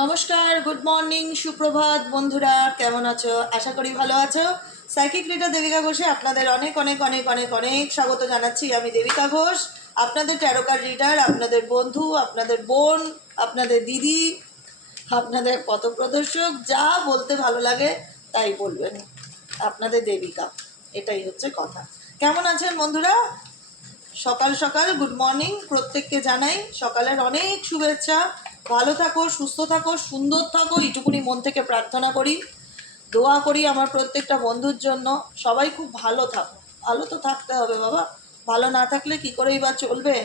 নমস্কার, good morning, সুপ্রভাত বন্ধুরা, কেমন আছো? আশা করি ভালো আছো। সাইকিক রিডার দেবিকা ঘোষে আপনাদের অনেক অনেক অনেক অনেক অনেক স্বাগত জানাচ্ছি। আমি দেবিকা ঘোষ, আপনাদের ট্যারোকার রিডার, আপনাদের বন্ধু, আপনাদের বোন, আপনাদের দিদি, আপনাদের পথপ্রদর্শক, যা বলতে ভালো লাগে তাই বলবেন। আপনাদের দেবিকা, এটাই হচ্ছে কথা। কেমন আছেন বন্ধুরা? সকাল সকাল গুড মর্নিং প্রত্যেককে জানাই, সকালের অনেক শুভেচ্ছা। ভালো থাকো, সুস্থ থাকো, সুন্দর থাকো, এইটুকুনি মন থেকে প্রার্থনা করি, দোয়া করি আমার প্রত্যেকটা বন্ধুর জন্য। সবাই খুব ভালো থাকো। ভালো তো থাকতে হবে বাবা, ভালো না থাকলে কি করেই বা চলবে?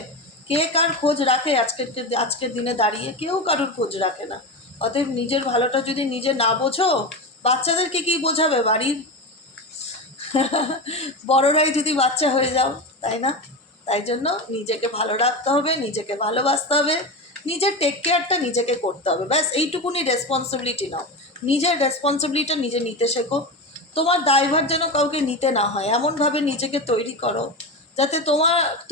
কে কার খোঁজ রাখে? আজকের দিনে দাঁড়িয়ে কেউ কারোর খোঁজ রাখে না। অতএব নিজের ভালোটা যদি নিজে না বোঝো, বাচ্চাদেরকে কি বোঝাবে বাড়ির? বড়রাই যদি বাচ্চা হয়ে যাও, তাই না? তাই জন্য নিজেকে ভালো রাখতে হবে, নিজেকে ভালোবাসতে হবে, নিজের টেক কেয়ারটা নিজেকে করতে হবে। ব্যাস এইটুকুনি রেসপন্সিবিলিটি নাও। নিজের রেসপন্সিবিলিটিটা নিজে নিতে শেখো। তোমার দায়ভার যেন কাউকে নিতে না হয়, এমনভাবে নিজেকে তৈরি করো যাতে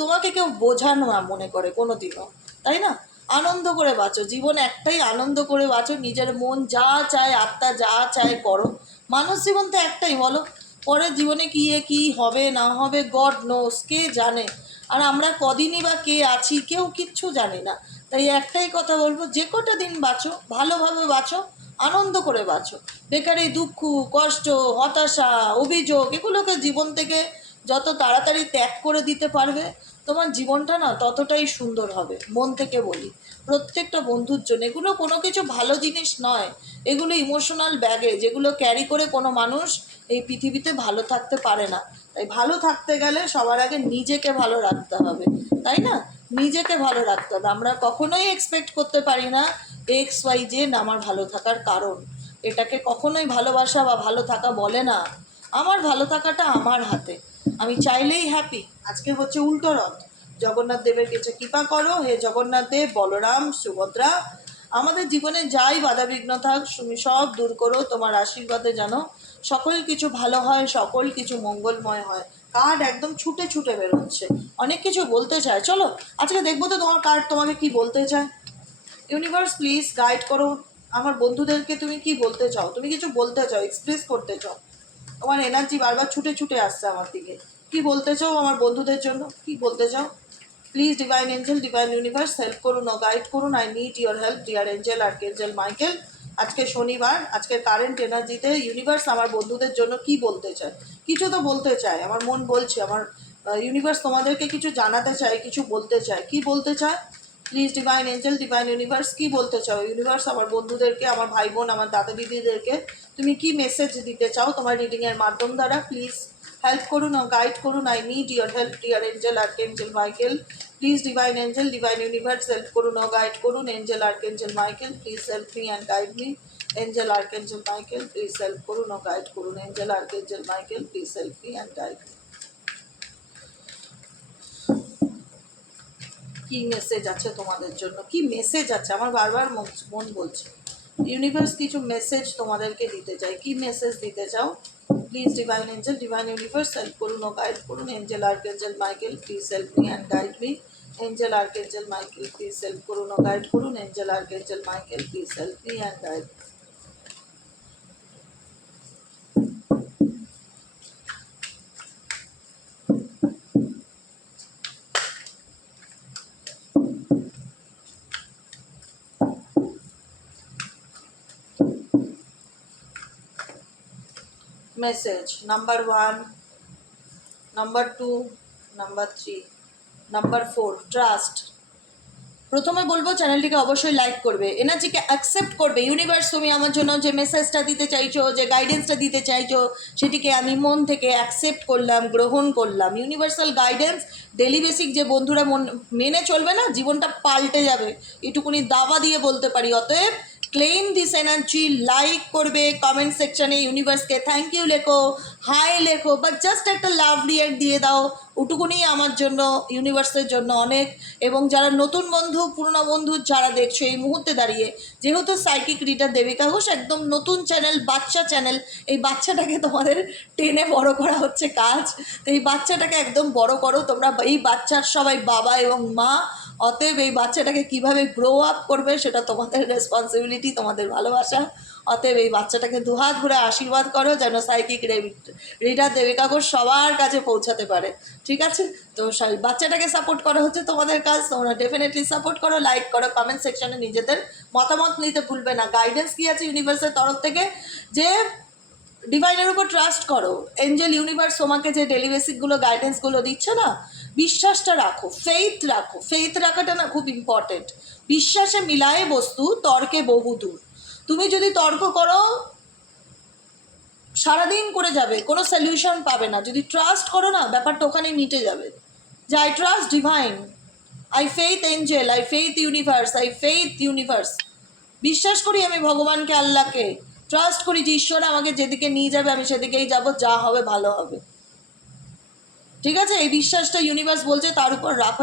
তোমাকে কেউ বোঝা না মনে করে কোনো দিনও, তাই না? আনন্দ করে বাঁচো, জীবন একটাই, আনন্দ করে বাঁচো। নিজের মন যা চায়, আত্মা যা চায় করো। মানুষ জীবন তো একটাই, বলো? পরের জীবনে কি হবে না হবে গড নোস, কে জানে? আর আমরা কদিনই বা কে আছি, কেউ কিচ্ছু জানি না। তাই একটাই কথা বলবো, যে কটা দিন বাঁচো ভালোভাবে বাঁচো, আনন্দ করে বাঁচো। বেকার এই দুঃখ, কষ্ট, হতাশা, অভিযোগ এগুলোকে জীবন থেকে যত তাড়াতাড়ি ত্যাগ করে দিতে পারবে, তোমার জীবনটা না ততটাই সুন্দর হবে। মন থেকে বলি প্রত্যেকটা বন্ধুর জন্য, এগুলো কোনো কিছু ভালো জিনিস নয়, এগুলো ইমোশনাল ব্যাগে যেগুলো ক্যারি করে কোনো মানুষ এই পৃথিবীতে ভালো থাকতে পারে না। তাই ভালো থাকতে গেলে সবার আগে নিজেকে ভালো রাখতে হবে, তাই না? নিজেকে ভালো রাখতে হবে। আমরা কখনোই এক্সপেক্ট করতে পারি না XYZ আমার ভালো থাকার কারণ। এটাকে কখনোই ভালোবাসা বা ভালো থাকা বলে না। আমার ভালো থাকাটা আমার হাতে, আমি চাইলেই হ্যাপি। আজকে হচ্ছে উল্টো রথ, জগন্নাথ দেবের কাছে কৃপা করো হে জগন্নাথ দেব, বলরাম, সুভদ্রা। আমাদের জীবনে যাই বাধাবিঘ্ন থাক তুমি সব দূর করো, তোমার আশীর্বাদে যেন সকল কিছু ভালো হয়, সকল কিছু মঙ্গলময় হয়। কার্ড একদম ছুটে ছুটে বেরোচ্ছে, অনেক কিছু বলতে চায়। চলো আজকে দেখবো তো তোমার কার্ড তোমাকে কি বলতে চায়। ইউনিভার্স প্লিজ গাইড করো আমার বন্ধুদেরকে, তুমি কি বলতে চাও? তুমি কিছু বলতে চাও, এক্সপ্রেস করতে চাও, তোমার এনার্জি বারবার ছুটে ছুটে আসছে আমার দিকে। কি বলতে চাও আমার বন্ধুদের জন্য, কি বলতে চাও? Please divine angel, divine universe help করুন ও গাইড করুন। I need your help dear angel, archangel Michael. আজকে শনিবার, আজকের কারেন্ট এনার্জিতে ইউনিভার্স আমার বন্ধুদের জন্য কি বলতে চায়? কিছু তো বলতে চায়, আমার মন বলছে, আমার ইউনিভার্স তোমাদেরকে কিছু জানাতে চায়, কিছু বলতে চায়। কি বলতে চায়? Please divine angel, divine universe, কি বলতে চাও ইউনিভার্স আমার বন্ধুদেরকে, আমার ভাই বোন, আমার দাদা দিদিদেরকে তুমি কি মেসেজ দিতে চাও তোমার রিডিংয়ের মাধ্যম দ্বারা? প্লিজ হেল্প করুন ও গাইড করুন। I need your help dear angel, archangel Michael. Please divine angel, divine universe help করুন ও গাইড করুন। Angel, archangel Michael, please help me and guide me. Angel, archangel Michael, please help করুন ও guide করুন। Angel, archangel Michael, please help me and guide me. কি message আছে তোমাদের জন্য? কি মেসেজ আছে? আমার বারবার মন বলছে ইউনিভার্স কিছু মেসেজ তোমাদেরকে দিতে চাই। কি মেসেজ দিতে চাও? Please divine angel, divine universe help করুন ও গাইড করুন। Angel, archangel Michael, please help me and guide me. Angel, archangel Michael, please help করুন ও গাইড করুন। Angel, archangel Michael, please help me and guide me. Message number 1, number 2, number 3, number 4, trust. প্রথমে বলবো চ্যানেলটিকে অবশ্যই like করবে, এনার্জিকে accept করবে। Universe তুমি আমার জন্য যে মেসেজটা দিতে চাইছো, যে গাইডেন্সটা দিতে চাইছো, সেটিকে আমি মন থেকে অ্যাকসেপ্ট করলাম, গ্রহণ করলাম। ইউনিভার্সাল গাইডেন্স ডেলি বেসিক যে বন্ধুরা মেনে চলবে না, জীবনটা পাল্টে যাবে, এটুকুনি দাবা দিয়ে বলতে পারি। অতএব ক্লেম দিস এনার্জি, লাইক করবে, কমেন্ট সেকশানে ইউনিভার্সকে থ্যাংক ইউ লেখো, হাই লেখো, বা জাস্ট একটা লাভ রিয়াক্ট দিয়ে দাও। ওটুকুনি আমার জন্য, ইউনিভার্সের জন্য অনেক। এবং যারা নতুন বন্ধু, পুরনো বন্ধু যারা দেখছো এই মুহূর্তে দাঁড়িয়ে, যেহেতু সাইকিক রিডার দেবিকা ঘোষ একদম নতুন চ্যানেল, বাচ্চা চ্যানেল, এই বাচ্চাটাকে তোমাদের টেনে বড় করা হচ্ছে কাজ। তো এই বাচ্চাটাকে একদম বড় করো তোমরা। এই বাচ্চার সবাই বাবা এবং মা, অতএব এই বাচ্চাটাকে কিভাবে গ্রো আপ করবে সেটা তোমাদের রেসপন্সিবিলিটি, তোমাদের ভালোবাসা। অতএব এই বাচ্চাটাকে দুহাত ভরে আশীর্বাদ করো যেন সাইকিক রিডার দেবিকা ঘোষ সবার কাছে পৌঁছাতে পারে, ঠিক আছে? তো বাচ্চাটাকে সাপোর্ট করা হচ্ছে তোমাদের কাজ, তোমরা ডেফিনেটলি সাপোর্ট করো, লাইক করো, কমেন্ট সেকশনে নিজেদের মতামত নিতে ভুলবে না। গাইডেন্স কী আছে ইউনিভার্সের তরফ থেকে, যে ডিভাইনের উপর ট্রাস্ট করো। এঞ্জেল ইউনিভার্স তোমাকে যে ডেলি বেসিকগুলো গাইডেন্সগুলো দিচ্ছে না, বিশ্বাসটা রাখো, ফেইথ রাখো। ফেইথ রাখাটা না খুব ইম্পর্টেন্ট। বিশ্বাসে মিলায় বস্তু, তর্কে বহুদূর। তুমি যদি তর্ক করো সারাদিন করে যাবে, কোনো সলিউশন পাবে না। যদি ট্রাস্ট করো না, ব্যাপারটা ওখানেই মিটে যাবে। যে I trust divine, I faith Angel, I faith universe, I faith universe. বিশ্বাস করি আমি ভগবানকে, আল্লাহকে ট্রাস্ট করি যে ঈশ্বর আমাকে যেদিকে নিয়ে যাবে আমি সেদিকেই যাব, যা হবে ভালো হবে, ঠিক আছে? এই বিশ্বাসটা ইউনিভার্স বলছে তার উপর রাখো।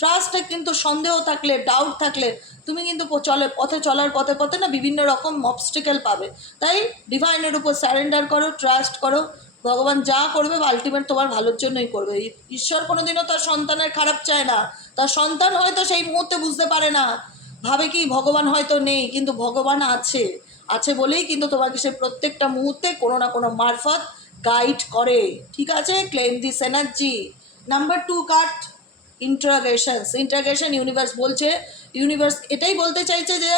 ট্রাস্টে কিন্তু সন্দেহ থাকলে, ডাউট থাকলে তুমি কিন্তু পথে চলার পথে পথে না বিভিন্ন রকম অবস্টেকেল পাবে। তাই ডিভাইনের উপর স্যারেন্ডার করো, ট্রাস্ট করো। ভগবান যা করবে আলটিমেট তোমার ভালোর জন্যই করবে। ঈশ্বর কোনোদিনও তার সন্তানের খারাপ চায় না। তার সন্তান হয়তো সেই মুহূর্তে বুঝতে পারে না, ভাবে কি ভগবান হয়তো নেই, কিন্তু ভগবান আছে। আছে বলেই কিন্তু তোমাকে সে প্রত্যেকটা মুহূর্তে কোনো না কোনো মারফত গাইড করে, ঠিক আছে? Claim this energy. Number 2 card, interrogation. Universe বলছে, ইউনিভার্স এটাই বলতে চাইছে যে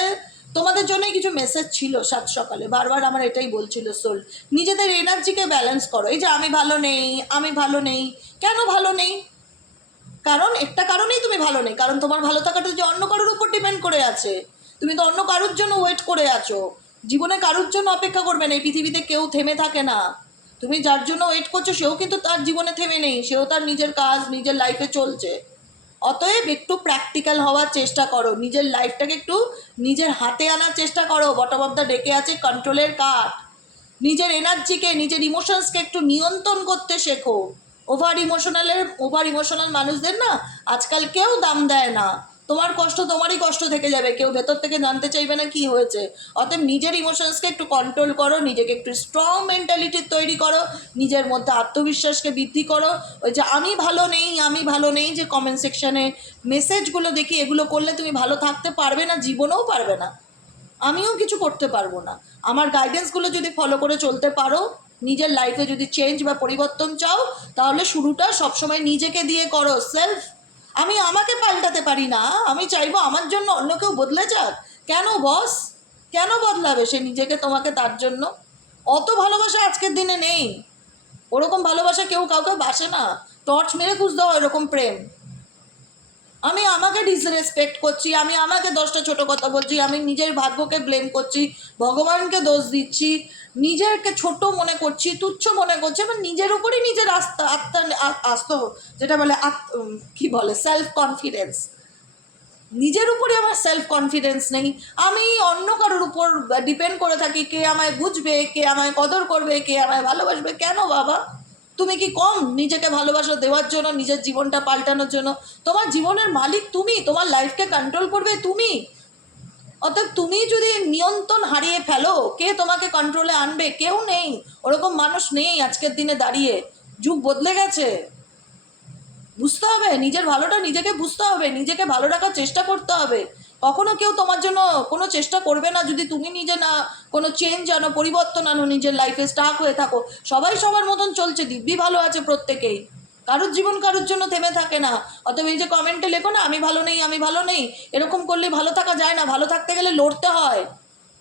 তোমাদের জন্যই কিছু মেসেজ ছিল সাত সকালে, বারবার আমার এটাই বলছিল সোল। নিজেদের এনার্জিকে ব্যালেন্স করো। এই যে আমি ভালো নেই, আমি ভালো নেই, কেন ভালো নেই? কারণ একটা কারণেই তুমি ভালো নেই, কারণ তোমার ভালো থাকাটা যে অন্য কারোর উপর ডিপেন্ড করে আছে। তুমি তো অন্য কারোর জন্য ওয়েট করে আছো, জীবনে কারোর জন্য অপেক্ষা করবে না। এই পৃথিবীতে কেউ থেমে থাকে না। তুমি যার জন্য ওয়েট করছো সেও কিন্তু তার জীবনে থেমে নেই, সেও তার নিজের কাজ, নিজের লাইফে চলছে। অতএব একটু প্র্যাকটিক্যাল হওয়ার চেষ্টা করো, নিজের লাইফটাকে একটু নিজের হাতে আনার চেষ্টা করো। বটম অফ দ্য ডেকে আছে কন্ট্রোলের কার্ড। নিজের এনার্জিকে, নিজের ইমোশনসকে একটু নিয়ন্ত্রণ করতে শেখো। ওভার ইমোশনাল মানুষদের না আজকাল কেউ দাম দেয় না। তোমার কষ্ট তোমারই কষ্ট থেকে যাবে, কেউ ভেতর থেকে জানতে চাইবে না কি হয়েছে। অতএব নিজের ইমোশনসকে একটু কন্ট্রোল করো, নিজেকে একটু স্ট্রং মেন্টালিটি তৈরি করো, নিজের মধ্যে আত্মবিশ্বাসকে বৃদ্ধি করো। ওই যে আমি ভালো নেই যে কমেন্ট সেকশানে মেসেজগুলো দেখি, এগুলো করলে তুমি ভালো থাকতে পারবে না, জীবনেও পারবে না, আমিও কিছু করতে পারবো না। আমার গাইডেন্সগুলো যদি ফলো করে চলতে পারো, নিজের লাইফে যদি চেঞ্জ বা পরিবর্তন চাও, তাহলে শুরুটা সবসময় নিজেকে দিয়ে করো। সেলফ, আমি আমাকে পাল্টাতে পারি না, আমি চাইবো আমার জন্য অন্য কেউ বদলে যাক। কেন বস, কেন বদলাবে সে নিজেকে তোমাকে? তার জন্য অত ভালোবাসা আজকের দিনে নেই। ওরকম ভালোবাসা কেউ কাউকে বাসে না, টর্চ মেরে খুঁজতে হয় এরকম প্রেম। আমি আমাকে ডিসরেসপেক্ট করছি, আমি আমাকে 10টা ছোটো কথা বলছি, আমি নিজের ভাগ্যকে ব্লেম করছি, ভগবানকে দোষ দিচ্ছি, নিজেকে ছোট মনে করছি, তুচ্ছ মনে করছি, আমার নিজের উপরই নিজের যেটা বলে কি বলে সেলফ কনফিডেন্স, নিজের উপরে আমার সেলফ কনফিডেন্স নেই। আমি অন্য কারোর উপর ডিপেন্ড করে থাকি, কে আমায় বুঝবে, কে আমায় কদর করবে, কে আমায় ভালোবাসবে। কেন বাবা, তুমি কি কম নিজেকে ভালোবাসা দেওয়ার জন্য, নিজের জীবনটা পাল্টানোর জন্য? তোমার জীবনের মালিক তুমি, তোমার লাইফকে কন্ট্রোল করবে তুমি। অর্থাৎ তুমি যদি নিয়ন্ত্রণ হারিয়ে ফেলো, কে তোমাকে কন্ট্রোলে আনবে? কেউ নেই, ওরকম মানুষ নেই আজকের দিনে দাঁড়িয়ে। যুগ বদলে গেছে, বুঝতে হবে নিজের ভালোটা, নিজেকে বুঝতে হবে, নিজেকে ভালো রাখার চেষ্টা করতে হবে। কখনো কেউ তোমার জন্য কোনো চেষ্টা করবে না যদি তুমি নিজে না কোনো চেঞ্জ আনো, পরিবর্তন আনো, নিজের লাইফে স্টাক হয়ে থাকো। সবাই সবার মতন চলছে, দিব্যি ভালো আছে প্রত্যেকেই, কারোর জীবন কারোর জন্য থেমে থাকে না। অতএব এই যে কমেন্টে লেখো না আমি ভালো নেই, আমি ভালো নেই, এরকম করলে ভালো থাকা যায় না। ভালো থাকতে গেলে লড়তে হয়।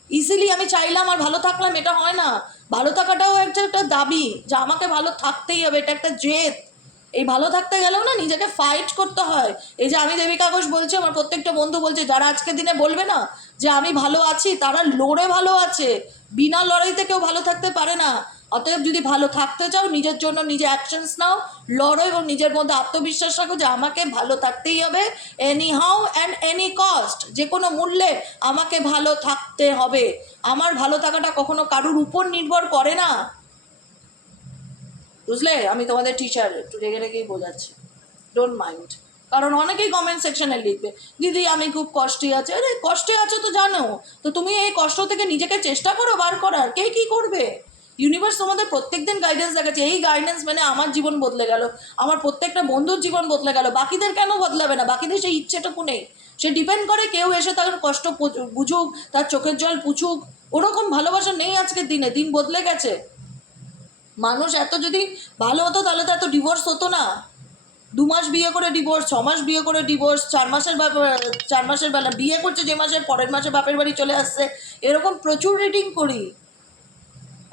ইজিলি আমি চাইলাম আর ভালো থাকলাম এটা হয় না। ভালো থাকাটাও একটা দাবি, যে আমাকে ভালো থাকতেই হবে, এটা একটা জেদ। এই ভালো থাকতে গেলেও না নিজেকে ফাইট করতে হয়। এই যে আমি দেবিকা ঘোষ বলছি, আমার প্রত্যেকটা বন্ধু বলছে, যারা আজকের দিনে বলবে না যে আমি ভালো আছি, তারা লড়ে ভালো আছে। বিনা লড়াইতে কেউ ভালো থাকতে পারে না। অতএব যদি ভালো থাকতে চাও, নিজের জন্য নিজে অ্যাকশনস নাও, লড়ো এবং নিজের মধ্যে আত্মবিশ্বাস রাখো যে আমাকে ভালো থাকতেই হবে, any how and any cost, যে কোনো মূল্যে আমাকে ভালো থাকতে হবে। আমার ভালো থাকাটা কখনো কারুর উপর নির্ভর করে না, বুঝলে? আমি তোমাদের টিচার, একটু রেগে রেগেই বোঝাচ্ছি, ডোন্ট মাইন্ড। কারণ অনেকেই কমেন্ট সেকশনে লিখবে, দিদি আমি খুব কষ্টে আছি। আরে কষ্টে আছো তো জানো, তো তুমি এই কষ্ট থেকে নিজেকে চেষ্টা করো বার করার, কে কী করবে? ইউনিভার্স তোমাদের প্রত্যেকদিন গাইডেন্স দেখাচ্ছে, এই গাইডেন্স মানে আমার জীবন বদলে গেল, আমার প্রত্যেকটা বন্ধুর জীবন বদলে গেল, বাকিদের কেন বদলাবে না? বাকিদের সেই ইচ্ছেটুকু নেই? সে ডিপেন্ড করে কেউ এসে তার কষ্ট বুঝুক, তার চোখের জল পুছুক, ওরকম ভালোবাসা নেই আজকের দিনে, দিন বদলে গেছে। মানুষ এত যদি ভালো হতো তাহলে তো এত ডিভোর্স হতো না। 2 মাস বিয়ে করে ডিভোর্স, 6 মাস বিয়ে করে ডিভোর্স, 4 মাসের বেলা বিয়ে করছে, যে মাসের পরের মাসে বাপের বাড়ি চলে আসছে, এরকম প্রচুর রিডিং করি।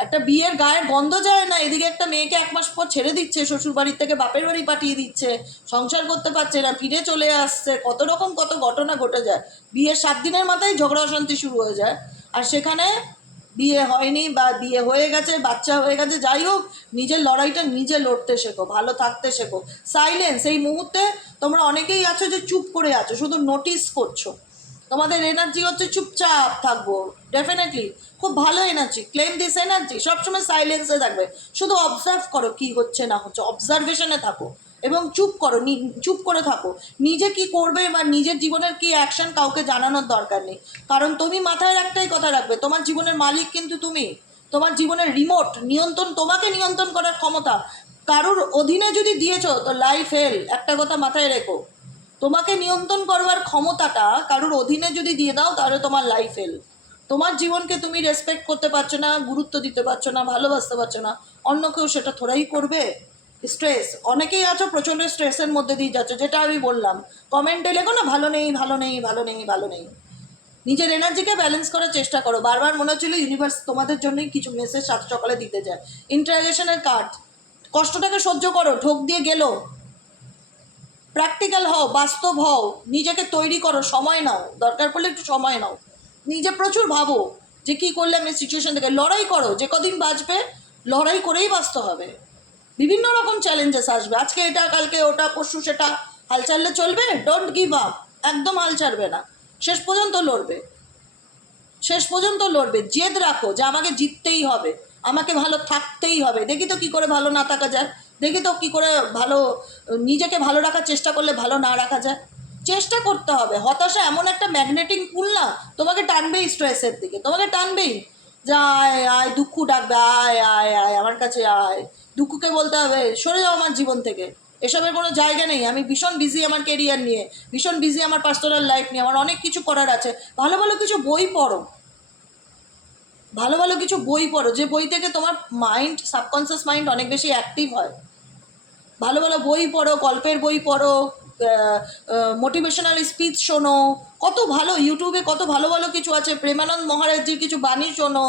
একটা বিয়ের গায়ের গন্ধ যায় না, এদিকে একটা মেয়েকে 1 মাস পর ছেড়ে দিচ্ছে, শ্বশুর বাড়ির থেকে বাপের বাড়ি পাঠিয়ে দিচ্ছে, সংসার করতে পারছে না, ফিরে চলে আসছে, কত রকম কত ঘটনা ঘটে যায়। বিয়ের 7 দিনের মাথায় ঝগড়া অশান্তি শুরু হয়ে যায়, আর সেখানে বিয়ে হয়নি বা বিয়ে হয়ে গেছে, বাচ্চা হয়ে গেছে, যাই হোক, নিজের লড়াইটা নিজে লড়তে শেখো, ভালো থাকতে শেখো। সাইলেন্স, এই মুহূর্তে তোমরা অনেকেই আছো যে চুপ করে আছো, শুধু নোটিস করছো, তোমাদের এনার্জি হচ্ছে চুপচাপ থাকবো। ডেফিনেটলি খুব ভালো এনার্জি, ক্লেম দিস এনার্জি, সবসময় সাইলেন্সে থাকবে, শুধু অবজার্ভ করো কি হচ্ছে না হচ্ছে, অবজারভেশনে থাকো এবং চুপ করো, চুপ করে থাকো। নিজে কি করবে বা নিজের জীবনের কি অ্যাকশন কাউকে জানানোর দরকার নেই, কারণ তুমি মাথায় একটাই কথা রাখবে, তোমার জীবনের মালিক কিন্তু তুমি, তোমার জীবনের রিমোট নিয়ন্ত্রণ, তোমাকে নিয়ন্ত্রণ করার ক্ষমতা কারোর অধীনে যদি দিয়েছো তো লাইফ হেল। একটা কথা মাথায় রেখো, তোমাকে নিয়ন্ত্রণ করবার ক্ষমতাটা কারোর অধীনে যদি দিয়ে দাও তাহলে তোমার লাইফ হেল। তোমার জীবনকে তুমি রেসপেক্ট করতে পারছো না, গুরুত্ব দিতে পারছো না, ভালোবাসতে পারছো না, অন্য কেউ সেটা থোড়াই করবে। স্ট্রেস, অনেকেই আছো প্রচণ্ড স্ট্রেসের মধ্যে দিয়ে যাচ্ছ, যেটা আমি বললাম, কমেন্টে লেখো না ভালো নেই ভালো নেই ভালো নেই ভালো নেই। নিজের এনার্জিকে ব্যালেন্স করার চেষ্টা করো। বারবার মনে হচ্ছিল ইউনিভার্স তোমাদের জন্যই কিছু মেসেজ সাত সকালে দিতে যায়, ইন্টারগেশনের কার্ড। কষ্টটাকে সহ্য করো, ঢোক দিয়ে গেলো, প্র্যাকটিক্যাল হও, বাস্তব হও, নিজেকে তৈরি করো, সময় নাও, দরকার পড়লে একটু সময় নাও, নিজে প্রচুর ভাবো যে কী করলে আমি সিচুয়েশন থেকে লড়াই করো, যে কদিন বাঁচবে লড়াই করেই বাঁচতে হবে। বিভিন্ন রকম চ্যালেঞ্জেস আসবে, আজকে এটা কালকে ওটা পরশু সেটা, হাল ছাড়লে চলবে? ডোন্ট গিভ আপ, একদম হাল ছাড়বে না, শেষ পর্যন্ত লড়বে, শেষ পর্যন্ত লড়বে, জেদ রাখো যে আমাকে জিততেই হবে, আমাকে ভালো থাকতেই হবে। দেখি তো কী করে ভালো না থাকা যায়, দেখি তো কী করে ভালো, নিজেকে ভালো রাখার চেষ্টা করলে ভালো না রাখা যায়। চেষ্টা করতে হবে। হতাশা এমন একটা ম্যাগনেটিক পুল না, তোমাকে টানবেই স্ট্রেসের দিকে, তোমাকে টানবেই, যে আয় আয়, দুঃখ ডাকবে, আয় আয় আয় আমার কাছে আয়। দুঃখকে বলতে হবে সরে যাও আমার জীবন থেকে, এসবের কোনো জায়গা নেই, আমি ভীষণ বিজি আমার কেরিয়ার নিয়ে, ভীষণ বিজি আমার পার্সোনাল লাইফ নিয়ে, আমার অনেক কিছু করার আছে। ভালো ভালো কিছু বই পড়ো, ভালো ভালো কিছু বই পড়ো, যে বই থেকে তোমার মাইন্ড, সাবকনসিয়াস মাইন্ড অনেক বেশি অ্যাক্টিভ হয়। ভালো ভালো বই পড়ো, গল্পের বই পড়ো, মোটিভেশনাল স্পিচ শোনো, কত ভালো ইউটিউবে কত ভালো ভালো কিছু আছে, প্রেমানন্দ মহারাজজির কিছু বাণী শোনো,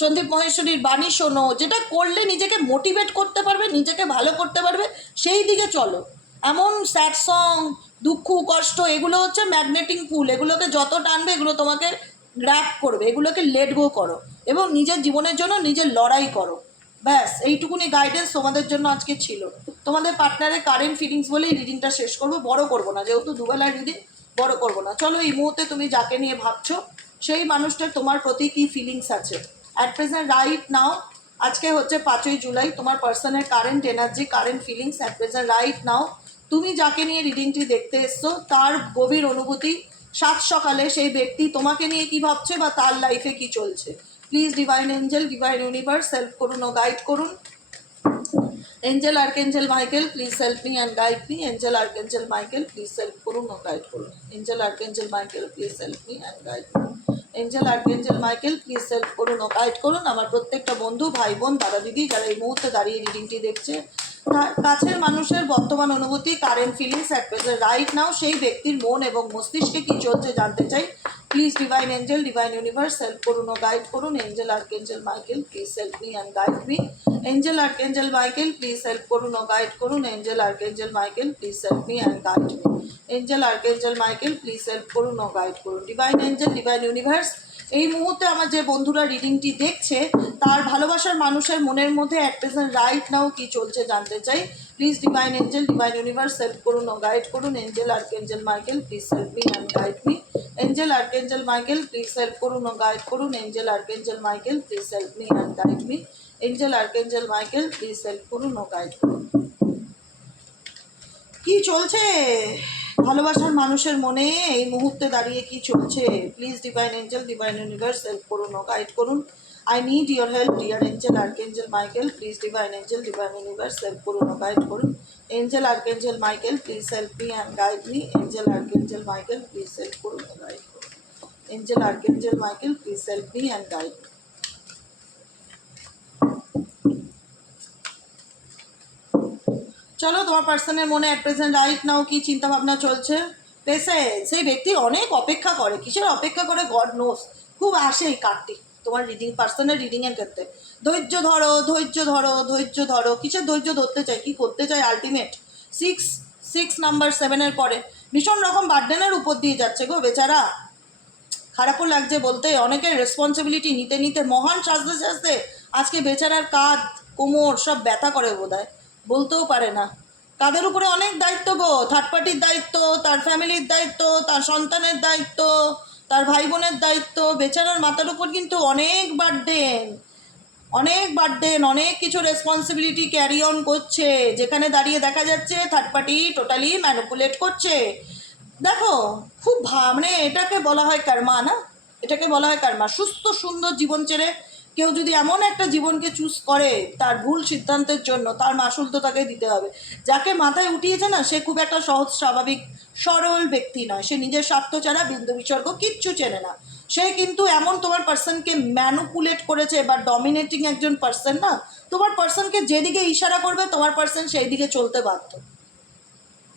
সন্দীপ মহেশ্বরীর বাণী শোনো, যেটা করলে নিজেকে মোটিভেট করতে পারবে, নিজেকে ভালো করতে পারবে, সেই দিকে চলো। এমন স্যাড সং, দুঃখ কষ্ট, এগুলো হচ্ছে ম্যাগনেটিং পুল, এগুলোকে যত টানবে এগুলো তোমাকে গ্র্যাব করবে, এগুলোকে লেট গো করো এবং নিজের জীবনের জন্য নিজের লড়াই করো। ব্যাস এইটুকুনি গাইডেন্স তোমাদের জন্য আজকে ছিল। তোমাদের পার্টনারের কারেন্ট ফিলিংস বলেই রিডিংটা শেষ করবো, বড় করবো না, যেহেতু দুবেলার রিডিং, বড় করবো না। চলো, এই মুহূর্তে তুমি যাকে নিয়ে ভাবছো সেই মানুষটার তোমার প্রতি কী ফিলিংস আছে অ্যাট প্রেজেন্ট রাইট নাও। আজকে হচ্ছে 5ই জুলাই, তোমার পার্সনের current energy, current feelings at present right নাও। তুমি যাকে নিয়ে রিডিংটি দেখতে এসছো তার গভীর অনুভূতি, সাত সকালে সেই ব্যক্তি তোমাকে নিয়ে কি ভাবছে বা তার লাইফে কি চলছে। Please divine angel, divine universe help করুন ও গাইড করুন। Angel archangel Michael please help me and guide me. Angel archangel Michael please help করুন ও গাইড করুন। Angel archangel Michael please help me and guide me. Angel archangel Michael please help করুন ও guide করুন। আমার প্রত্যেকটা বন্ধু, ভাই বোন, দাদা দিদি যারা এই মুহূর্তে দাঁড়িয়ে রিডিংটি দেখছে, কাছের মানুষের বর্তমান অনুভূতি, current feelings at present right now, সেই ব্যক্তির মন এবং মস্তিষ্কে কী চলছে জানতে চাই। Please divine angel, divine universe help করুন ও গাইড করুন। Angel archangel Michael please help me and guide me. Angel archangel Michael please help করুন ও গাইড করুন। Angel archangel Michael please help me and guide me. Angel archangel Michael please help করুন ও guide করুন। Divine angel, divine universe, এই মুহূর্তে আমার যে বন্ধুরা রিডিংটি দেখছে তার ভালোবাসার মানুষের মনের মধ্যে অ্যাট প্রেজেন্ট রাইট নাও কী চলছে জানতে চাই। Please divine angel, divine universe help করুন ও গাইড করুন। Angel archangel Michael please help me and guide me. Angel archangel Michael please help করুন ও গাইড করুন। Angel archangel Michael please help me and guide me. Angel archangel Michael please help করুন ও guide করুন। কি চলছে ভালোবাসার মানুষের মনে এই মুহূর্তে দাঁড়িয়ে, কি চলছে? Please divine angel, divine universe help করুন ও গাইড করুন। I need your help, dear angel, archangel Michael. Please, divine angel, divine universe, help করুন, guide করুন. Angel, archangel Michael, please help me and guide me. Angel, archangel Michael, please help করুন, guide করুন. Angel, archangel Michael, please help me and guide me. চলো, তোমার পার্সনের মনে at present right নাও কি চিন্তা ভাবনা চলছে? পেশেন্স, সেই ব্যক্তি অনেক অপেক্ষা করে। কিসের অপেক্ষা করে গড নোস। খুব আসে এই কার্ডটি তোমার রিডিং, পার্সনের রিডিংয়ের ক্ষেত্রে। ধৈর্য ধরো, ধৈর্য ধরো, ধৈর্য ধরো। কিসের ধৈর্য ধরতে চাই, কি করতে চাই আলটিমেট? 6 নাম্বার 7-এর পরে ভীষণ রকম বার্ডেনের উপর দিয়ে যাচ্ছে গো বেচারা। খারাপও লাগছে বলতে, অনেকের রেসপন্সিবিলিটি নিতে নিতে মহান সাজতে সাজতে আজকে বেচারার কাঁধ কোমর সব ব্যথা করে বোধহয়, বলতেও পারে না। কাদের উপরে অনেক দায়িত্ব গো, থার্ড পার্টির দায়িত্ব, তার ফ্যামিলির দায়িত্ব, তার সন্তানের দায়িত্ব, তার ভাই বোনের দায়িত্ব। বেচারার মাথার উপর কিন্তু অনেক বার্ডেন, অনেক কিছু রেসপন্সিবিলিটি ক্যারি অন করছে, যেখানে দাঁড়িয়ে দেখা যাচ্ছে থার্ড পার্টি টোটালি ম্যানিপুলেট করছে। দেখো, খুব মানে এটাকে বলা হয় কর্মা না, এটাকে বলা হয় কর্মা। সুস্থ সুন্দর জীবন ছেড়ে কেউ যদি এমন একটা জীবনকে চুজ করে তার ভুল সিদ্ধান্তের জন্য, তার মাসুল তো তাকে দিতে হবে। যাকে মাথায় উঠিয়েছে না, সে খুব একটা সহজ স্বাভাবিক সরল ব্যক্তি নয়। সে নিজের স্বার্থ ছাড়া বিন্দু বিসর্গ কিচ্ছু চেনে না। সে কিন্তু এমন তোমার পার্সনকে ম্যানুপুলেট করেছে বা ডমিনেটিং একজন পার্সন না, তোমার পার্সনকে যেদিকে ইশারা করবে তোমার পার্সন সেই দিকে চলতে বাধ্য।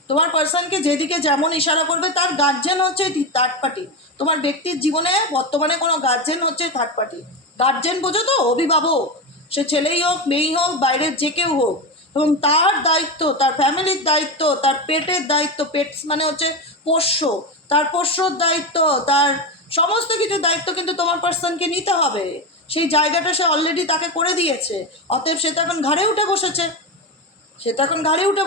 তোমার পার্সনকে যেদিকে যেমন ইশারা করবে, তার গার্জেন হচ্ছে থার্ড পার্টি। তোমার ব্যক্তির জীবনে বর্তমানে কোনো গার্জেন হচ্ছে থার্ড পার্টি। গার্জেন বোঝো তো, অভিভাবক। সে ছেলেই হোক, মেয়েই হোক, বাইরের যে কেউ হোক, এবং তার দায়িত্ব, তার ফ্যামিলির দায়িত্ব, তার পেটের দায়িত্ব, পেটস মানে হচ্ছে পোষ্য, তার পোষ্যর দায়িত্ব, তার সমস্ত কিছু দায়িত্ব কিন্তু তোমার পার্সনকে নিতে হবে। সেই জায়গাটা সে অলরেডি তাকে করে দিয়েছে। অতএব সে তো এখন ঘাড়ে উঠে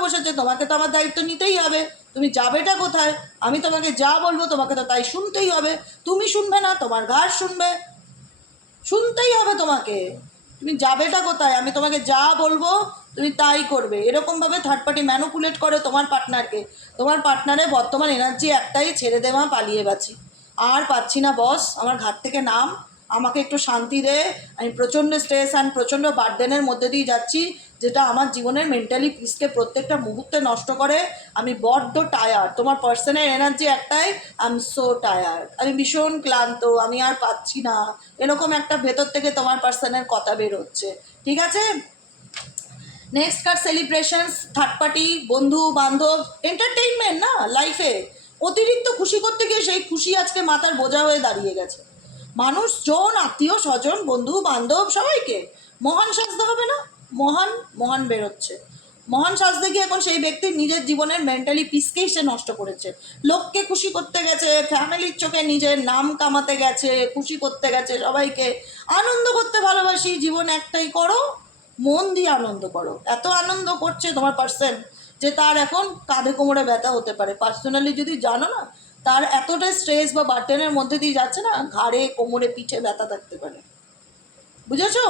বসেছে, তোমাকে তো আমার দায়িত্ব নিতেই হবে। তুমি যাবেটা কোথায়? আমি তোমাকে যা বলবো তোমাকে তো তাই শুনতেই হবে। তুমি শুনবে না, তোমার ঘাড় শুনবে, শুনতেই হবে তোমাকে। তুমি যাবেটা কোথায়? আমি তোমাকে যা বলবো তুমি তাই করবে। এরকমভাবে থার্ড পার্টি ম্যানুপুলেট করে তোমার পার্টনারকে। তোমার পার্টনারে বর্তমান এনার্জি একটাই, ছেড়ে দেওয়া, পালিয়ে বাঁচি। আর পাচ্ছি না বস, আমার ঘাট থেকে নাম, আমাকে একটু শান্তি দে। আমি প্রচণ্ড স্ট্রেস অ্যান্ড প্রচণ্ড বার্ডেনের মধ্যে দিয়ে যাচ্ছি, যেটা আমার জীবনের মেন্টালি পিসকে প্রত্যেকটা মুহূর্তে নষ্ট করে। আমি বড্ড টায়ার্ড। তোমার পার্সনের এনার্জি একটাই, আই এম সো টায়ার্ড, আমি ভীষণ ক্লান্ত, আমি আর পাচ্ছি না। এরকম একটা ভেতর থেকে তোমার পার্সনের কথা বের হচ্ছে। ঠিক আছে, নেক্সট কার সেলিব্রেশনস, থার্ড পার্টি, বন্ধু বান্ধব, এন্টারটেইনমেন্ট না লাইফে। অতিরিক্ত খুশি করতে গিয়ে সেই খুশি আজকে মাথার বোঝা হয়ে দাঁড়িয়ে গেছে। মানুষজন, আত্মীয় স্বজন, বন্ধু বান্ধব, সবাইকে মহান সাজতে হবে না? মহান বেরোচ্ছে। মহান সাজতে গিয়ে এখন সেই ব্যক্তির নিজের জীবনের মেন্টালি পিসকেই সে নষ্ট করেছে। লোককে খুশি করতে গেছে, ফ্যামিলির চোখে নিজের নাম কামাতে গেছে, খুশি করতে গেছে সবাইকে। আনন্দ করতে ভালোবাসি, জীবন একটাই, করো, মন দিয়ে আনন্দ করো। এত আনন্দ করছে তোমার পার্সন যে তার এখন কাঁধে কোমরে ব্যথা হতে পারে। পার্সোনালি যদি জানো না, তার এতটাই স্ট্রেস বা বার্ডেনের মধ্যে দিয়ে যাচ্ছে না, ঘাড়ে কোমরে পিঠে ব্যথা থাকতে পারে। বুঝেছো?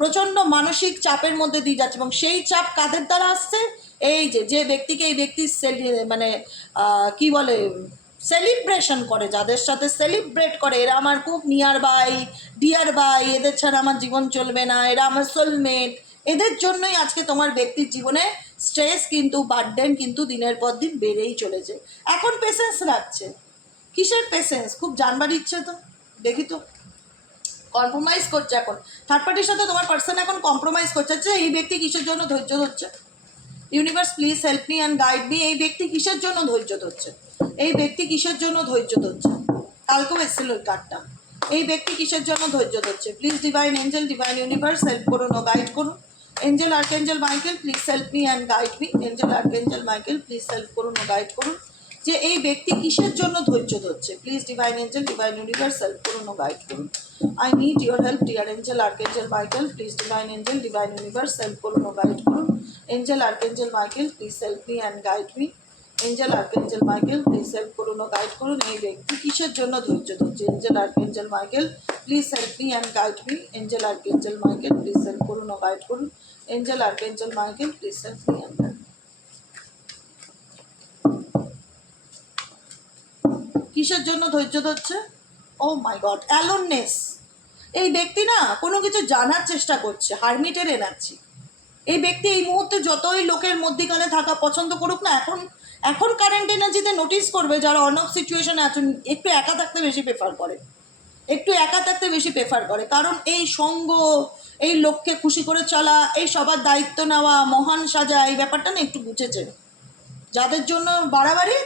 প্রচণ্ড মানসিক চাপের মধ্যে দিয়ে যাচ্ছে, এবং সেই চাপ কাদের দ্বারা আসছে? এই যে ব্যক্তিকে এই ব্যক্তি মানে কি বলে, সেলিব্রেশন করে, যাদের সাথে সেলিব্রেট করে, এরা আমার খুব নিয়ার বাই, ডিয়ার বাই, এদের ছাড়া আমার জীবন চলবে না, এরা আমার সোলমেট। এদের জন্যই আজকে তোমার ব্যক্তির জীবনে স্ট্রেস কিন্তু, বার্ডেন কিন্তু দিনের পর দিন বেড়েই চলেছে। এখন পেশেন্স রাখছে। কিসের পেশেন্স? খুব জানবার ইচ্ছে তো, দেখি তো। কম্প্রোমাইজ করছে এখন থার্ড পার্টির সাথে তোমার পার্সন, এখন কম্প্রোমাইজ করছে। এই ব্যক্তি কিসের জন্য ধৈর্য ধরছে? Universe please help me and guide me. এই ব্যক্তি কিসের জন্য ধৈর্য ধরছে? এই ব্যক্তি কিসের জন্য ধৈর্য ধরছে? কালকেও এসেছিল ওই কার্ডটা। এই ব্যক্তি কিসের জন্য ধৈর্য ধরছে? Please divine angel, divine universe help করুন ও গাইড করুন। Angel archangel Michael please help me and guide me. Angel archangel Michael please help করুন ও গাইড করুন, যে এই ব্যক্তি কিসের জন্য ধৈর্য ধরছে। Please divine angel, divine universe help করুন ও গাইড করুন। I need your help, dear angel, archangel Michael. Please, divine angel, divine universe, help করুন ও গাইড করুন। Angel, archangel Michael, please help me and guide me. Angel, archangel Michael, please help করুন ও guide করুন। এই ব্যক্তি কিসের জন্য ধৈর্য ধরছে? Angel, archangel Michael, please help me and guide me. Angel, archangel Michael, please help করুন ও গাইড করুন। Angel, archangel Michael, please help me and guide me. কিসের জন্য ধৈর্য ধরছে? ও মাই গড, অ্যালোননেস। এই ব্যক্তি না কোনো কিছু জানার চেষ্টা করছে, হারমিটের এনার্জি। এই ব্যক্তি এই মুহূর্তে যতই লোকের মধ্যিখানে থাকা পছন্দ করুক না, এখন কারেন্ট এনার্জিতে নোটিস করবে যারা অন অফ সিচুয়েশনে আছেন একটু একা থাকতে বেশি প্রেফার করে, কারণ এই সঙ্গ, এই লোককে খুশি করে চলা, এই সবার দায়িত্ব নেওয়া, মহান সাজা, এই ব্যাপারটা না একটু বুঝেছে। যাদের জন্য বাড়াবাড়ি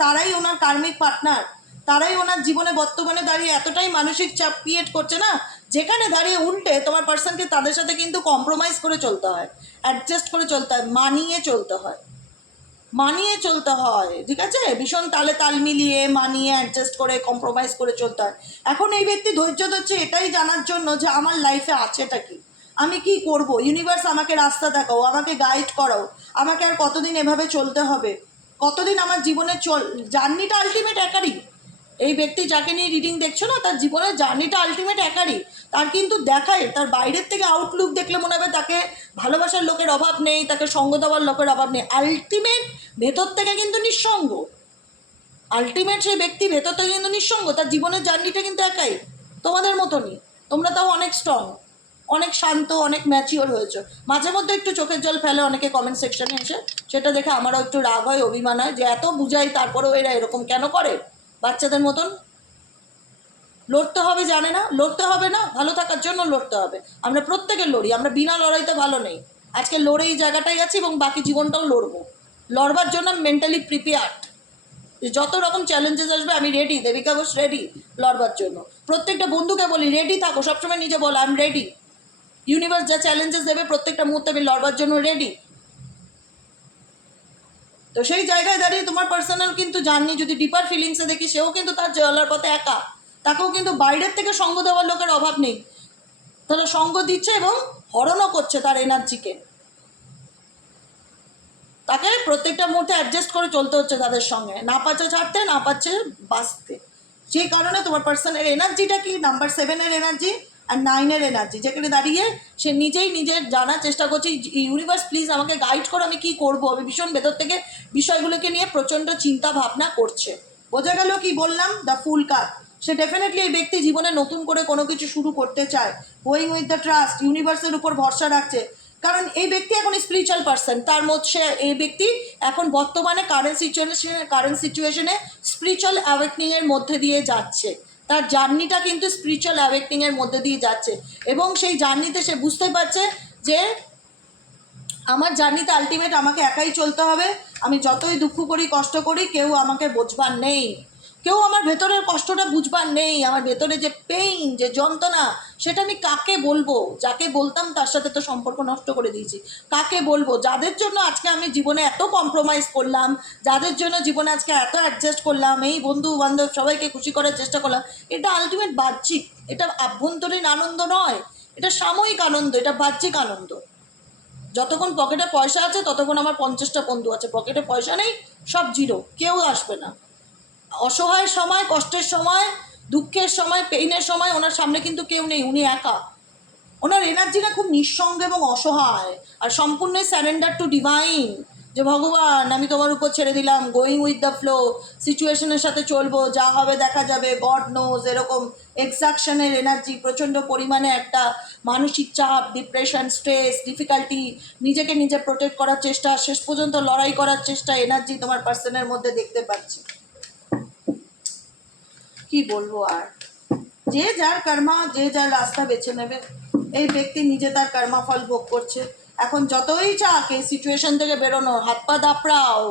তারাই ওনার কার্মিক পার্টনার, তারাই ওনার জীবনে বর্তমানে দাঁড়িয়ে এতটাই মানসিক চাপ ক্রিয়েট করছে না, যেখানে দাঁড়িয়ে উল্টে তোমার পার্সনকে তাদের সাথে কিন্তু কম্প্রোমাইজ করে চলতে হয়, অ্যাডজাস্ট করে চলতে হয়, মানিয়ে চলতে হয়, ঠিক আছে? ভীষণ তালে তাল মিলিয়ে মানিয়ে অ্যাডজাস্ট করে কম্প্রোমাইজ করে চলতে হয়। এখন এই ব্যক্তি ধৈর্য ধরছে এটাই জানার জন্য যে আমার লাইফে আছেটা কি, আমি কি করব, ইউনিভার্স আমাকে রাস্তা দেখাও, আমাকে গাইড করাও, আমাকে আর কতদিন এভাবে চলতে হবে, কতদিন আমার জীবনে জার্নিটা আলটিমেট একারই। এই ব্যক্তি যাকে নিয়ে রিডিং দেখছো না, তার জীবনের জার্নিটা আলটিমেট একারই। তার কিন্তু দেখায়, তার বাইরের থেকে আউটলুক দেখলে মনে হবে তাকে ভালোবাসার লোকের অভাব নেই, তাকে সঙ্গ দেওয়ার লোকের অভাব নেই। আলটিমেট ভেতর থেকে কিন্তু নিঃসঙ্গ, সেই ব্যক্তি ভেতর থেকে কিন্তু নিঃসঙ্গ, তার জীবনের জার্নিটা কিন্তু একাই, তোমাদের মতনই। তোমরা তাও অনেক স্ট্রং, অনেক শান্ত, অনেক ম্যাচিওর হয়েছো। মাঝে মধ্যে একটু চোখের জল ফেলে অনেকে কমেন্ট সেকশনে এসে, সেটা দেখে আমারও একটু রাগ হয়, অভিমান হয় যে এত বুঝাই তারপরেও এরা এরকম কেন করে, বাচ্চাদের মতন। লড়তে হবে জানে না, লড়তে হবে না, ভালো থাকার জন্য লড়তে হবে। আমরা প্রত্যেকে লড়ি, আমরা বিনা লড়াইতে ভালো নেই। আজকে লড়ে এই জায়গাটাই আছি এবং বাকি জীবনটাও লড়বো। লড়বার জন্য মেন্টালি প্রিপেয়ার্ড, যত রকম চ্যালেঞ্জেস আসবে আমি রেডি, দেবিকা ঘোষ রেডি লড়বার জন্য। প্রত্যেকটা বন্ধুকে বলি রেডি থাকো, সবসময় নিজে বলো আই এম রেডি। ইউনিভার্স যা চ্যালেঞ্জেস দেবে প্রত্যেকটা মুহূর্তে আমি লড়বার জন্য রেডি। তো সেই জায়গায় দাঁড়িয়ে তোমার পার্সোনাল কিন্তু জার্নি যদি ডিপার ফিলিংসে দেখি, সেও কিন্তু তার চলার পথে একা, তাকেও কিন্তু বাইরের থেকে সঙ্গ দেওয়ার লোকের অভাব নেই। তারা সঙ্গ দিচ্ছে এবং হরণও করছে তার এনার্জিকে, তাকে প্রত্যেকটা মুহূর্তে অ্যাডজাস্ট করে চলতে হচ্ছে তাদের সঙ্গে, না পাচ্ছে ছাড়তে, না পাচ্ছে বাঁচতে। সেই কারণে তোমার পার্সনের এনার্জিটা কি নাম্বার 7-এর এনার্জি আর 9-এর এনার্জি, যেখানে দাঁড়িয়ে সে নিজেই নিজের জানার চেষ্টা করছে ইউনিভার্স প্লিজ আমাকে গাইড করো, আমি কী করবো। আমি ভীষণ ভেতর থেকে বিষয়গুলোকে নিয়ে প্রচণ্ড চিন্তা ভাবনা করছে। বোঝা গেল কি বললাম? The fool card. Say definitely এই ব্যক্তি জীবনে নতুন করে কোনো কিছু শুরু করতে চায়, গোয়িং উইথ দ্য ট্রাস্ট, ইউনিভার্সের উপর ভরসা রাখছে। কারণ এই ব্যক্তি এখন স্পিরিচুয়াল পার্সন, তার মধ্যে এই ব্যক্তি এখন বর্তমানে কারেন্ট সিচুয়েশনে স্পিরিচুয়াল অ্যাওয়েকনিংয়ের মধ্যে দিয়ে যাচ্ছে। তার জার্নিটা কিন্তু স্পিরিচুয়াল অ্যাওয়েকনিংয়ের মধ্যে দিয়ে যাচ্ছে এবং সেই জার্নিতে সে বুঝতে পারছে যে আমার জার্নিতে আলটিমেট আমাকে একাই চলতে হবে। আমি যতই দুঃখ করি, কষ্ট করি, কেউ আমাকে বোঝবার নেই, কেউ আমার ভেতরের কষ্টটা বুঝবার নেই, আমার ভেতরে যে পেইন, যে যন্ত্রণা, সেটা আমি কাকে বলবো? যাকে বলতাম তার সাথে তো সম্পর্ক নষ্ট করে দিয়েছি। কাকে বলবো? যাদের জন্য আজকে আমি জীবনে এত কম্প্রোমাইজ করলাম, যাদের জন্য জীবনে আজকে এত অ্যাডজাস্ট করলাম, এই বন্ধু বান্ধব সবাইকে খুশি করার চেষ্টা করলাম, এটা আলটিমেট বাহ্যিক, এটা আভ্যন্তরীণ আনন্দ নয়, এটা সাময়িক আনন্দ, এটা বাহ্যিক আনন্দ। যতক্ষণ পকেটে পয়সা আছে ততক্ষণ আমার 50টা বন্ধু আছে, পকেটে পয়সা নেই, সব জিরো, কেউ আসবে না। অসহায় সময়, কষ্টের সময়, দুঃখের সময়, পেইনের সময় ওনার সামনে কিন্তু কেউ নেই, উনি একা। ওনার এনার্জিটা খুব নিঃসঙ্গ এবং অসহায়, আর সম্পূর্ণ স্যারেন্ডার টু ডিভাইন, যে ভগবান আমি তোমার উপর ছেড়ে দিলাম, গোয়িং উইথ দ্য ফ্লো, সিচুয়েশনের সাথে চলবো, যা হবে দেখা যাবে, গড নোজ। এরকম এক্সাকশনের এনার্জি, প্রচণ্ড পরিমাণে একটা মানসিক চাপ, ডিপ্রেশন, স্ট্রেস, ডিফিকাল্টি, নিজেকে নিজে প্রোটেক্ট করার চেষ্টা, শেষ পর্যন্ত লড়াই করার চেষ্টা, এনার্জি তোমার পার্সনের মধ্যে দেখতে পাচ্ছি। কি বলবো আর, যে যার কর্মা, যে যার রাস্তা বেছে নেবে। এই ব্যক্তি নিজে তার কর্মাফল ভোগ করছে। এখন যতই চাক এই সিচুয়েশন থেকে বেরোনো, হাত পা দাপড়াও,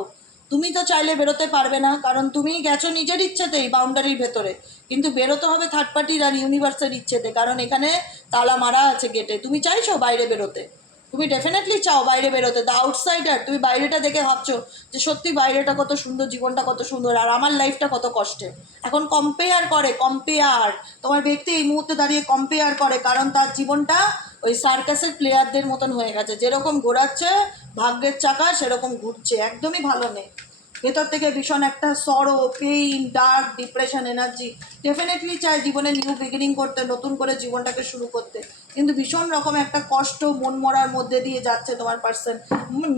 তুমি তো চাইলে বেরোতে পারবে না, কারণ তুমি গেছো নিজের ইচ্ছেতেই বাউন্ডারির ভেতরে, কিন্তু বেরোতে হবে থার্ড পার্টির আর ইউনিভার্সের ইচ্ছেতে, কারণ এখানে তালা মারা আছে গেটে। তুমি চাইছো বাইরে বেরোতে, তুমি ডেফিনেটলি চাও বাইরে বেরোতে, দ্য আউটসাইডার। তুমি বাইরেটা দেখে ভাবছো যে সত্যি বাইরেটা কত সুন্দর, জীবনটা কত সুন্দর, আর আমার লাইফটা কত কষ্টে। এখন কম্পেয়ার তোমার ব্যক্তি এই মুহূর্তে দাঁড়িয়ে কম্পেয়ার করে, কারণ তার জীবনটা ওই সার্কাসের প্লেয়ারদের মতন হয়ে গেছে, যেরকম ঘোরাচ্ছে ভাগ্যের চাকা সেরকম ঘুরছে, একদমই ভালো নেই। ভেতর থেকে ভীষণ একটা সরো, pain, dark, depression energy. Definitely চায় জীবনে নিউ বিগিনিং করতে, নতুন করে জীবনটাকে শুরু করতে, কিন্তু ভীষণ রকম একটা কষ্ট, মন মরার মধ্যে দিয়ে যাচ্ছে তোমার পার্সন।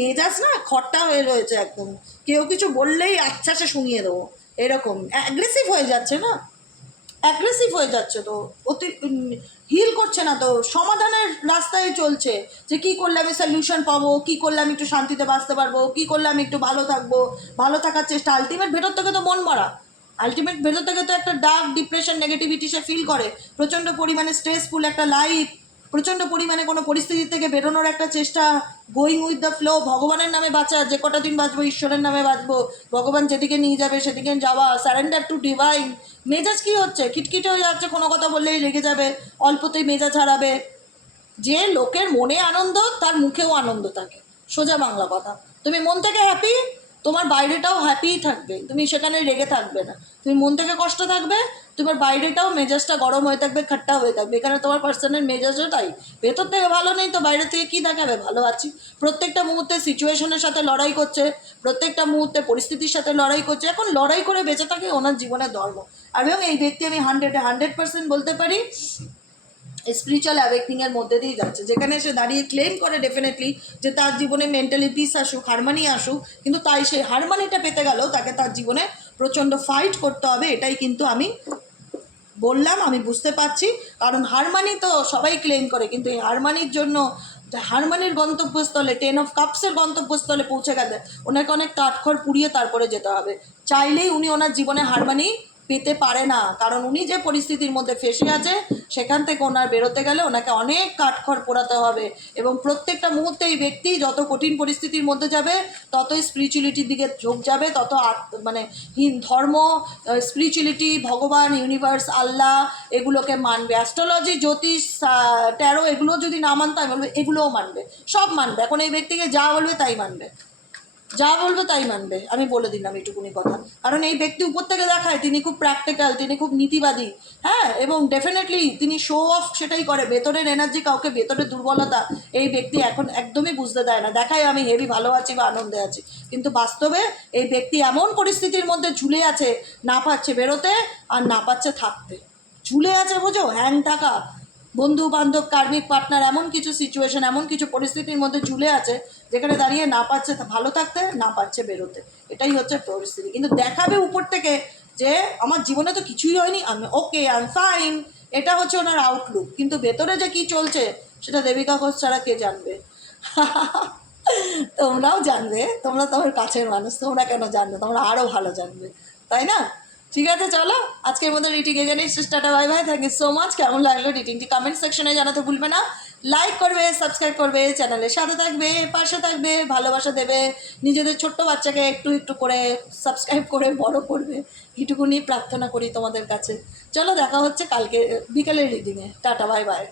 মেজাজ না খট্টা হয়ে রয়েছে একদম, কেউ কিছু বললেই আচ্ছা সে শুনিয়ে দেবো, এরকম অ্যাগ্রেসিভ হয়ে যাচ্ছে না, অ্যাগ্রেসিভ হয়ে যাচ্ছে, তো অতি হিল করছে না, তো সমাধানের রাস্তায় চলছে যে কী করলে আমি সলিউশন পাবো, কী করলে আমি একটু শান্তিতে বাঁচতে পারবো, কী করলে আমি একটু ভালো থাকবো, ভালো থাকার চেষ্টা। আলটিমেট ভেতর থেকে তো মন মরা, আলটিমেট ভেতর থেকে তো একটা ডার্ক ডিপ্রেশন নেগেটিভিটি সে ফিল করে, প্রচণ্ড পরিমাণে স্ট্রেসফুল একটা লাইফ, প্রচণ্ড পরিমাণে কোনো পরিস্থিতি থেকে বেরোনোর একটা চেষ্টা, গোয়িং উইথ দ্য ফ্লো, ভগবানের নামে বাঁচা, যে কটা দিন বাঁচবো ঈশ্বরের নামে বাঁচবো, ভগবান যেদিকে নিয়ে যাবে সেদিকে যাওয়া, সারেন্ডার টু ডিভাইন। মেজাজ কী হচ্ছে, খিটখিটে হয়ে যাচ্ছে, কোনো কথা বললেই রেগে যাবে, অল্পতেই মেজাজ হারাবে। যে লোকের মনে আনন্দ তার মুখেও আনন্দ থাকে, সোজা বাংলা কথা। তুমি মন থেকে হ্যাপি, তোমার বাইরেটাও হ্যাপিই থাকবে, তুমি সেখানে রেগে থাকবে না। তুমি মন থেকে কষ্ট থাকবে, তোমার বাইরেটাও মেজাজটা গরম হয়ে থাকবে, খাট্টা হয়ে থাকবে। এখানে তোমার পার্সনের মেজাজও তাই, ভেতর থেকে ভালো নেই তো বাইরে থেকে কী দেখাবে ভালো আছি। প্রত্যেকটা মুহূর্তে সিচুয়েশনের সাথে লড়াই করছে, প্রত্যেকটা মুহূর্তে পরিস্থিতির সাথে লড়াই করছে। এখন লড়াই করে বেঁচে থাকে ওনার জীবনের ধর্ম। আর এবং এই ব্যক্তি আমি 100% বলতে পারি স্পিরিচুয়াল অ্যাওয়েকনিংয়ের মধ্যে দিয়ে যাচ্ছে, যেখানে সে দাঁড়িয়ে ক্লেম করে ডেফিনেটলি যে তার জীবনে মেন্টালি পিস আসুক, হারমানি আসুক, কিন্তু তাই সেই হারমানিটা পেতে গেলেও তাকে তার জীবনে প্রচণ্ড ফাইট করতে হবে। এটাই কিন্তু আমি বললাম, আমি বুঝতে পারছি। কারণ হারমানি তো সবাই ক্লেম করে, কিন্তু এই হারমানির জন্য, হারমানির গন্তব্যস্থলে, 10 অফ কাপসের গন্তব্যস্থলে পৌঁছে গেলে ওনাকে অনেক কাঠখড় পুড়িয়ে তারপরে যেতে হবে। চাইলেই উনি ওনার জীবনে হারমানি পেতে পারে না, কারণ উনি যে পরিস্থিতির মধ্যে ফেসে আছে সেখান থেকে ওনার বেরোতে গেলে ওনাকে অনেক কাঠখড় পোড়াতে হবে। এবং প্রত্যেকটা মুহূর্তে এই ব্যক্তি যত কঠিন পরিস্থিতির মধ্যে যাবে ততই স্পিরিচুয়ালিটির দিকে ঝোঁক যাবে, তত মানে ধর্ম, স্পিরিচুয়ালিটি, ভগবান, ইউনিভার্স, আল্লাহ এগুলোকে মানবে। অ্যাস্ট্রোলজি, জ্যোতিষ, ট্যারো এগুলো যদি না মানতে আমি বলবো এগুলোও মানবে, সব মানবে। এখন এই ব্যক্তিকে যা বলবে তাই মানবে, যা বলবে তাই মানবে, আমি বলে দিলাম এইটুকুনি কথা। কারণ এই ব্যক্তি উপর থেকে দেখায় তিনি খুব প্র্যাকটিক্যাল, তিনি খুব নীতিবাদী, হ্যাঁ, এবং ডেফিনেটলি তিনি শো অফ সেটাই করে। ভেতরের এনার্জি, কাউকে ভেতরের দুর্বলতা এই ব্যক্তি এখন একদমই বুঝতে দেয় না। দেখায় আমি হেভি ভালো আছি বা আনন্দে আছি, কিন্তু বাস্তবে এই ব্যক্তি এমন পরিস্থিতির মধ্যে ঝুলে আছে, না পাচ্ছে বেরোতে আর না পাচ্ছে থাকতে। ঝুলে আছে বোঝো, হ্যাং থাকা, বন্ধু বান্ধব, কার্মিক পার্টনার, এমন কিছু সিচুয়েশন, এমন কিছু পরিস্থিতির মধ্যে ঝুলে আছে যেখানে দাঁড়িয়ে না পাচ্ছে ভালো থাকতে, না পাচ্ছে বেরোতে। এটাই হচ্ছে পরিস্থিতি। কিন্তু দেখাবে উপর থেকে যে আমার জীবনে তো কিছুই হয়নি, আমি ওকে, আই এম ফাইন, এটা হচ্ছে ওনার আউটলুক। কিন্তু ভেতরে যে কি চলছে সেটা দেবিকা ঘোষ ছাড়া কে জানবে? তোমরাও জানবে, তোমরা তোমার কাছের মানুষ, তোমরা কেন জানবে, তোমরা আরও ভালো জানবে, তাই না? ঠিক আছে, চলো আজকের মতো রিটিং এখানেই শেষ। Tata, bye bye, thank you so much. কেমন লাগলো রিটিংটি কমেন্ট সেকশনে জানাতে ভুলবে না। লাইক করবে, সাবস্ক্রাইব করবে, চ্যানেলের সাথে থাকবে, পাশে থাকবে, ভালোবাসা দেবে, নিজেদের ছোট্ট বাচ্চাকে একটু একটু করে সাবস্ক্রাইব করে বড় করবে, এটুকুনি প্রার্থনা করি তোমাদের কাছে। চলো দেখা হচ্ছে কালকে বিকেলের রিডিংয়ে। Tata, bye by.